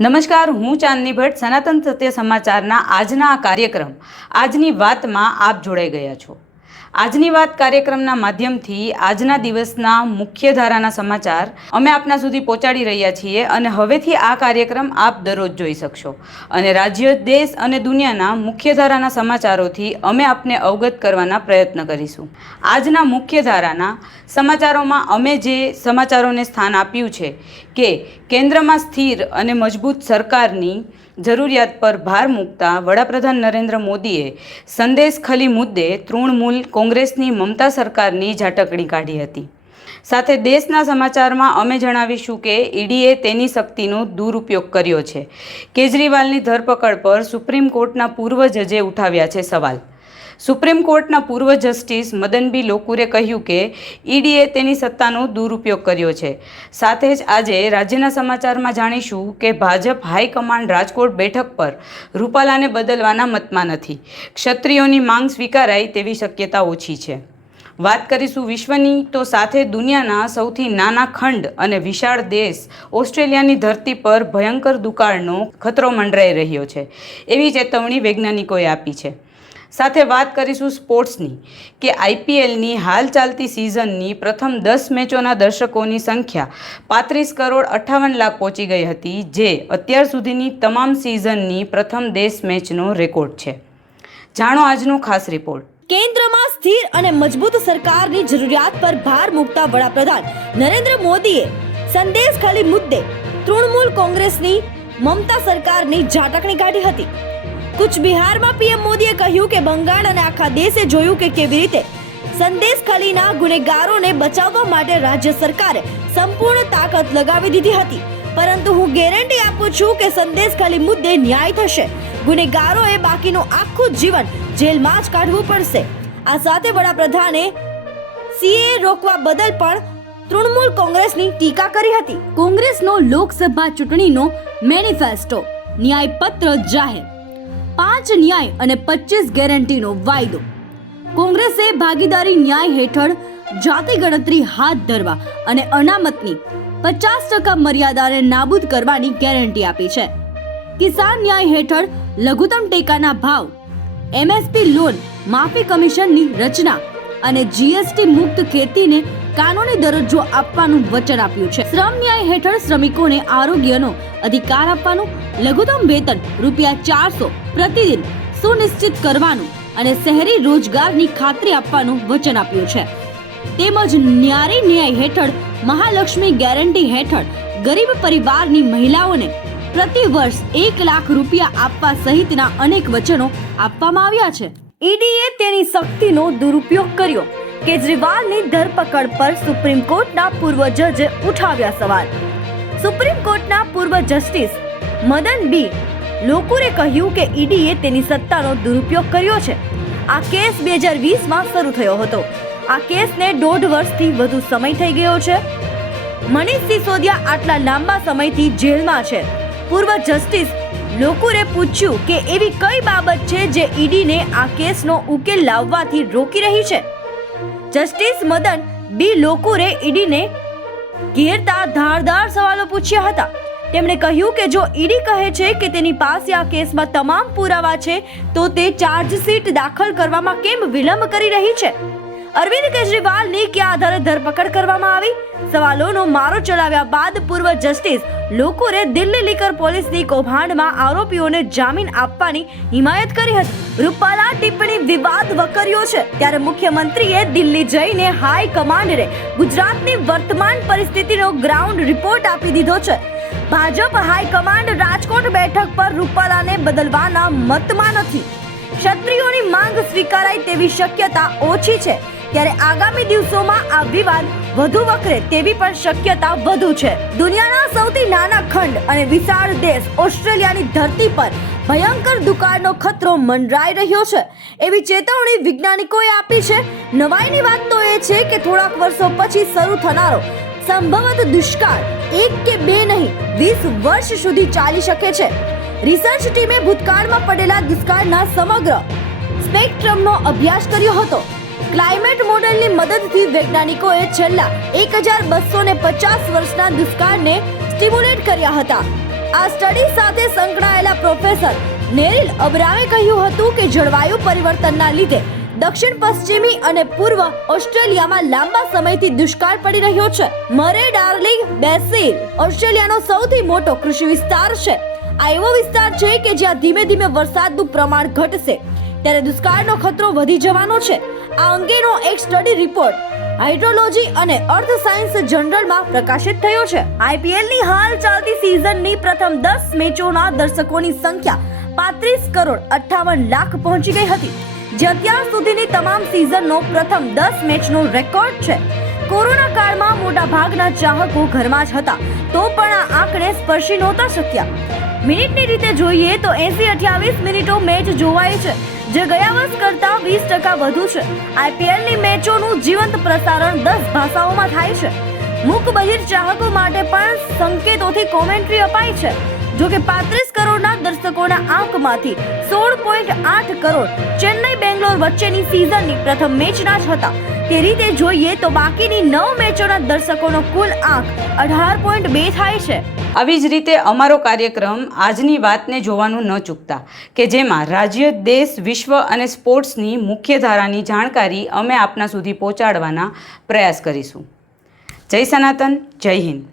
નમસ્કાર, હું ચાંદની ભટ્ટ, સનાતન સત્ય સમાચારના આજના આ કાર્યક્રમ. આજની વાતમાં આપ જોડાઈ ગયા છો. આજની વાત કાર્યક્રમના માધ્યમથી આજના દિવસના મુખ્ય ધારાના સમાચાર અમે આપના સુધી પહોંચાડી રહ્યા છીએ અને હવેથી આ કાર્યક્રમ આપ દરરોજ જોઈ શકશો. અને રાજ્ય, દેશ અને દુનિયાના મુખ્ય ધારાના સમાચારોથી અમે આપને અવગત કરવાના પ્રયત્ન કરીશું. આજના મુખ્ય ધારાના સમાચારોમાં અમે જે સમાચારોને સ્થાન આપ્યું છે કે કેન્દ્રમાં સ્થિર અને મજબૂત સરકારની જરૂરિયાત પર ભાર મૂકતા વડાપ્રધાન નરેન્દ્ર મોદીએ સંદેશ ખલી મુદ્દે તૃણમૂલ કોંગ્રેસની મમતા સરકારની ઝાટકણી કાઢી હતી. સાથે દેશના સમાચારમાં અમે જણાવીશું કે ઈડીએ તેની શક્તિનો દુરુપયોગ કર્યો છે. કેજરીવાલની ધરપકડ પર સુપ્રીમ કોર્ટના પૂર્વ જજે ઉઠાવ્યા છે સવાલ. સુપ્રીમ કોર્ટના પૂર્વ જસ્ટિસ મદન બી લોકુરે કહ્યું કે ઈડીએ તેની સત્તાનો દુરુપયોગ કર્યો છે. સાથે જ આજે રાજ્યના સમાચારમાં જાણીશું કે ભાજપ હાઈકમાન્ડ રાજકોટ બેઠક પર રૂપાલાને બદલવાના મતમાં નથી. ક્ષત્રિયોની માંગ સ્વીકારાય તેવી શક્યતા ઓછી છે. વાત કરીશું વિશ્વની, તો સાથે દુનિયાના સૌથી નાના ખંડ અને વિશાળ દેશ ઓસ્ટ્રેલિયાની ધરતી પર ભયંકર દુકાળનો ખતરો મંડરાઈ રહ્યો છે. એવી ચેતવણી વૈજ્ઞાનિકોએ આપી છે. સાથે વાત કરીશું સ્પોર્ટ્સની, કે આઈપીએલની હાલ ચાલતી સિઝનની પ્રથમ દસ મેચોના દર્શકોની સંખ્યા પાંત્રીસ કરોડ અઠ્ઠાવન લાખ પહોંચી ગઈ હતી, જે અત્યાર સુધીની તમામ સિઝનની પ્રથમ દેશ મેચનો રેકોર્ડ છે. જાણો આજનો ખાસ રિપોર્ટ કેન્દ્રમાં સ્થિર અને મજબૂત સરકારની જરૂરિયાત પર ભાર મૂકતા વડાપ્રધાન નરેન્દ્ર મોદીએ સંદેશ ખાલી મુદ્દે તૃણમૂલ કોંગ્રેસની મમતા સરકારની ઝાટકણી કાઢી હતી. કુચ બિહારમાં પીએમ મોદીએ કહ્યું કે બંગાળ અને આખા દેશે જોયું કે કેવી રીતે સંદેશ ખલીના ગુનેગારોને બચાવવા માટે રાજ્ય સરકારે સંપૂર્ણ તાકાત લગાવી દીધી હતી. પરંતુ હું ગેરંટી આપું છું કે સંદેશ ખલી મુદ્દે ન્યાય થશે. ગુનેગારોએ બાકીનું આખું જીવન જેલમાં જ કાઢવું પડશે. આ સાથે વડાપ્રધાને સીએ રોકવા બદલ પણ તૃણમૂલ કોંગ્રેસની ટીકા કરી હતી. કોંગ્રેસનો લોકસભા ચૂંટણીનો મેનિફેસ્ટો. ન્યાયપત્ર જાહેર. પાંચ ન્યાય અને પચીસ ગેરંટીનો વાયદો. કોંગ્રેસે ભાગીદારી ન્યાય હેઠળ જાતિ ગણતરી હાથ ધરવા અને અનામતની પચાસ ટકા મર્યાદાને નાબૂદ કરવાની ગેરંટી આપી છે. કિસાન ન્યાય હેઠળ લઘુત્તમ ટેકાના ભાવ, એમએસપી લોન, માફી કમિશનની રચના અને જીએસટી મુક્ત ખેતીને કાનૂની દરજ્જો આપવાનું વચન આપ્યું છે. શ્રમ ન્યાય હેઠળ શ્રમિકોને આરોગ્યનો અધિકાર આપવાનું, લઘુત્તમ વેતન રૂપિયા ચારસો પ્રતિદિન સુનિશ્ચિત કરવાનું અને શહેરી રોજગારની ખાતરી આપવાનું વચન આપ્યું છે. તેમજ ન્યારી ન્યાય હેઠળ મહાલક્ષ્મી ગેરંટી હેઠળ ગરીબ પરિવારની મહિલાઓને પ્રતિ વર્ષ એક લાખ રૂપિયા આપવા સહિતના અનેક વચનો આપવામાં આવ્યા છે. ઈડીએ તેની શક્તિનો દુરુપયોગ કર્યો. કેજરીવાલની ધરપકડ પર સુપ્રીમ કોર્ટના પૂર્વ જજે ઉઠાવ્યા સવાલ. સુપ્રીમ કોર્ટના પૂર્વ જસ્ટિસ મદન બી. લોકુરે કહ્યું કે ઈડીએ તેની સત્તાનો દુરુપયોગ કર્યો છે. આ કેસ બે હજાર વીસમાં શરૂ થયો હતો. આ કેસને દોઢ વર્ષથી વધુ સમય થઈ ગયો છે. મનીષ સિસોદિયા આટલા લાંબા સમયથી જેલમાં છે. પૂર્વ જસ્ટિસ લોકુરે પૂછ્યું કે એવી કઈ બાબત છે જે ઈડીને આ કેસનો ઉકેલ લાવવાથી રોકી રહી છે? જસ્ટિસ મદન બી લોકુરે ઈડીને ઘેરતા ધારદાર સવાલો પૂછ્યા હતા. તેમણે કહ્યું કે જો ઈડી કહે છે કે તેની પાસે આ કેસમાં તમામ પુરાવા છે, તો તે ચાર્જશીટ દાખલ કરવામાં કેમ વિલંબ કરી રહી છે? અરવિંદ કેજરીવાલની કયા આધારે ધરપકડ કરવામાં આવી? સવાલોનો મારો ચલાવ્યા બાદ પૂર્વ જસ્ટિસ લોકોરે દિલ્હી લીકર પોલીસની કૌભાંડમાં આરોપીઓને જામીન આપવાની હિમાયત કરી હતી. રૂપાલા ટિપ્પણી વિવાદ વકર્યો છે. ત્યારે મુખ્યમંત્રીએ દિલ્હી જઈને હાઈ કમાન્ડરે ગુજરાતની વર્તમાન પરિસ્થિતિનો ગ્રાઉન્ડ રિપોર્ટ આપી દીધો છે. ભાજપ હાઈ કમાન્ડ રાજકોટ બેઠક પર રૂપાલાને બદલવાના મતમાં નથી. ક્ષત્રિયોની માંગ સ્વીકારાય તેવી શક્યતા ઓછી છે. ત્યારે આગામી દિવસોમાં આ વિવાદ વધુ વકરે તેવી પણ શક્યતા વધુ છે. દુનિયાના સૌથી નાના ખંડ અને વિશાળ દેશ ઓસ્ટ્રેલિયાની ધરતી પર ભયંકર દુકાળનો ખતરો મંડરાઈ રહ્યો છે. એવી ચેતવણી વૈજ્ઞાનિકોએ આપી છે. નવાઈની વાત તો એ છે કે થોડાક વર્ષો પછી શરૂ થનારો સંભવત દુષ્કાળ એક કે બે નહીં, વીસ વર્ષ સુધી ચાલી શકે છે. રિસર્ચ ટીમે ભૂતકાળમાં પડેલા દુષ્કાળના સમગ્ર સ્પેક્ટ્રમનો અભ્યાસ કર્યો હતો. ક્લાઇમેટ મોડેલની મદદથી વૈજ્ઞાનિકોએ છેલ્લા એક હજાર બસો ને પચાસ વર્ષના દુષ્કાળને સ્ટિમ્યુલેટ કર્યા હતા. આ સ્ટડી સાથે સંકળાયેલા પ્રોફેસર નેરિલ અબ્રામે કહ્યું હતું કે જળવાયુ પરિવર્તનના લીધે દક્ષિણ પશ્ચિમી અને પૂર્વ ઓસ્ટ્રેલિયામાં લાંબા સમયથી દુષ્કાળ પડી રહ્યો છે. મરે ડાર્લિંગ બેસિલ ઓસ્ટ્રેલિયાનો સૌથી મોટો કૃષિ વિસ્તાર છે. આ એવો વિસ્તાર છે કે જ્યાં ધીમે ધીમે વરસાદનું પ્રમાણ ઘટશે. ત્યારે દુષ્કાળનો ખતરો વધી જવાનો છે. આ અંગેનો એક સ્ટડી રિપોર્ટ હાઇડ્રોલોજી અને અર્થ સાયન્સ જનરલમાં પ્રકાશિત થયો છે. આઈપીએલની હાલ ચાલતી સિઝનની પ્રથમ દસ મેચોના દર્શકોની સંખ્યા પાંત્રીસ કરોડ અઠ્ઠાવન લાખ પહોંચી ગઈ હતી. જે અત્યાર સુધીની તમામ સિઝનનો પ્રથમ દસ મેચનો રેકોર્ડ છે. કોરોના કાળમાં મોટા ભાગના ચાહકો ઘરમાં જ હતા, તો પણ આ આંકડે સ્પર્શી નહોતા શક્યા. મિનિટની રીતે જોઈએ તો એસી અઠ્યાવીસ મિનિટો મેચ જોવાય છે. જે ગયા વર્ષ કરતાં વીસ ટકા વધુ છે. આઈપીએલની મેચોનું જીવંત પ્રસારણ દસ ભાષાઓમાં થાય છે. મૂક બહિર ચાહકો માટે પણ સંકેતોથી કોમેન્ટ્રી અપાય છે. જો કે પાંત્રીસ કરોડના દર્શકોના આંકમાંથી સોળ પોઈન્ટ આઠ કરોડ ચેન્નઈ બેંગ્લોર વચ્ચેની સિઝનની પ્રથમ મેચના જ હતા. તે રીતે જોઈએ તો બાકીની નવ મેચોના દર્શકોનો કુલ આંક અઢાર પોઈન્ટ બે થાય છે. આવી જ રીતે અમારો કાર્યક્રમ આજની વાતને જોવાનું ન ચૂકતા કે જેમાં રાજ્ય, દેશ, વિશ્વ અને સ્પોર્ટ્સની મુખ્ય ધારાની જાણકારી અમે આપના સુધી પહોંચાડવાના પ્રયાસ કરીશું. જય સનાતન, જય હિન્દ.